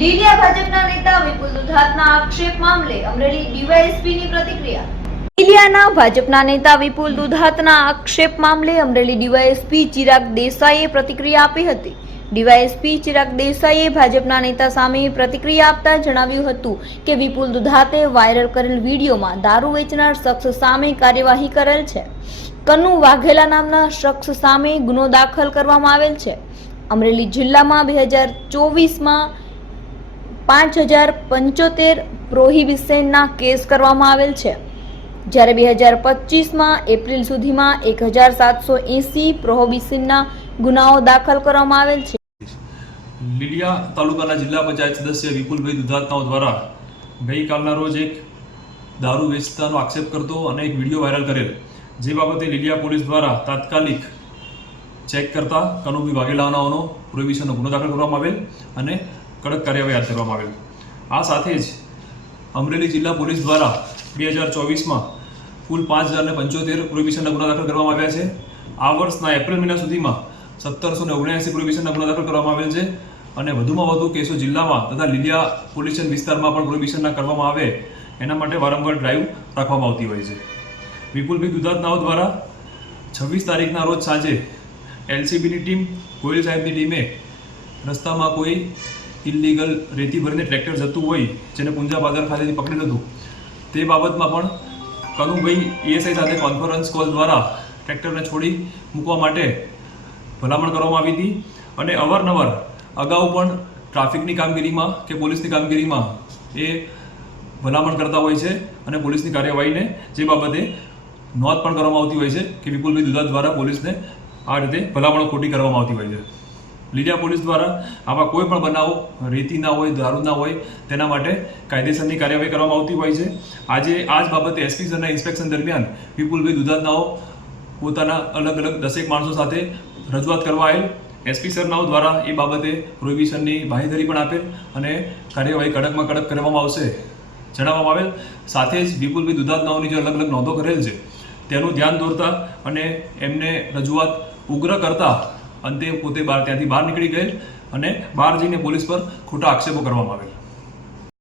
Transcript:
લીલિયા ભાજપના નેતા વિપુલ દુધાતના આક્ષેપ મામલે અમરેલી ડીવાયએસપીની પ્રતિક્રિયા. લીલિયાના ભાજપના નેતા વિપુલ દુધાતના આક્ષેપ મામલે અમરેલી ડીવાયએસપી ચિરાગ દેસાઈએ પ્રતિક્રિયા આપી હતી. ડીવાયએસપી ચિરાગ દેસાઈએ ભાજપના નેતા સામે પ્રતિક્રિયા આપતા જણાવ્યું હતું કે વિપુલ દુધાતે વાયરલ કરેલ વિડીયોમાં દારૂ વેચનાર શખ્સ સામે કાર્યવાહી કરેલ છે. કનુ વાઘેલા નામના શખ્સ સામે ગુનો દાખલ કરવામાં આવેલ છે. અમરેલી જિલ્લામાં બે હજાર ચોવીસમાં પાંચ હજાર પંચોતેર પ્રોહિબિશનના કેસ કરવામાં આવેલ છે. જ્યારે બે હજાર પચીસમાં એપ્રિલ સુધીમાં એક હજાર સાતસો એંસી પ્રોહિબિશનના ગુનાઓ દાખલ કરવામાં આવેલ છે. લીલિયા તાલુકાના જિલ્લા પંચાયત સદસ્ય વિપુલભાઈ દુધાતનાઓ દ્વારા ગઈકાલના રોજ એક દારૂ વેચતાનો આક્ષેપ કરતો અને એક વીડિયો વાયરલ કરેલ. જે બાબતે લીલિયા પોલીસ દ્વારા તાત્કાલિક ચેક કરતા કનુભાઈ વાઘેલાનાઓનો પ્રોહિબિશનનો ગુનો દાખલ કરવામાં આવેલ અને કડક કાર્યવાહી હાથ ધરવામાં આવેલ. આ સાથે જ અમરેલી જિલ્લા પોલીસ દ્વારા બે હજાર ચોવીસમાં કુલ પાંચ હજાર પંચોતેર પ્રોહિબિશનના ગુના દાખલ કરવામાં આવ્યા છે. આ વર્ષના એપ્રિલ મહિના સુધીમાં સત્તરસો ને ઓગણ્યાસી પ્રોહિબિશનના ગુના દાખલ કરવામાં આવેલ છે અને વધુમાં વધુ કેસો જિલ્લામાં તથા લીલિયા પોલીસ વિસ્તારમાં પણ પ્રોહિબિશનના કરવામાં આવે એના માટે વારંવાર ડ્રાઈવ રાખવામાં આવતી હોય છે. વિપુલભાઈ દુધાતનાઓ દ્વારા છવ્વીસ તારીખના રોજ સાંજે એલસીબીની ટીમ, ગોયલ સાહેબની ટીમે રસ્તામાં કોઈ ઇલીગલ રેતી ભરીને ટ્રેક્ટર જતું હોય, જેને પુંજા બાજાર ખાતેથી પકડી હતું. તે બાબતમાં પણ Kanubhai A S conference call દ્વારા ટ્રેક્ટરને છોડી મૂકવા માટે ભલામણ કરવામાં આવી હતી અને અવારનવાર અગાઉ પણ ટ્રાફિકની કામગીરીમાં કે પોલીસની કામગીરીમાં એ ભલામણ કરતા હોય છે અને પોલીસની કાર્યવાહીને જે બાબતે નોંધ પણ કરવામાં આવતી હોય છે કે વિપુલભાઈ દુધા દ્વારા પોલીસને આ રીતે ભલામણો ખોટી કરવામાં આવતી હોય છે. લીલિયા પોલીસ દ્વારા આવા કોઈ પણ બનાવો, રેતી ના હોય, દારૂ ના હોય, તેના માટે કાયદેસરની કાર્યવાહી કરવામાં આવતી હોય છે. આજે આ જ બાબતે એસપી સરના ઇન્સ્પેક્શન દરમિયાન વિપુલભાઈ દુધાતનાઓ પોતાના અલગ અલગ દસેક માણસો સાથે રજૂઆત કરવા આવેલ. એસપી સરનાઓ દ્વારા એ બાબતે પ્રોહિબિશનની બાંહેધરી પણ આપેલ અને કાર્યવાહી કડકમાં કડક કરવામાં આવશે જણાવવામાં આવેલ. સાથે જ વિપુલભાઈ દુધાતનાઓની જે અલગ અલગ નોંધો કરેલ છે, તેનું ધ્યાન દોરતા અને એમને રજૂઆત ઉગ્ર કરતા અંતે પોતે બહાર ત્યાંથી બહાર નીકળી ગયેલ અને બહાર જઈને પોલીસ પર ખોટા આક્ષેપો કરવામાં આવેલ.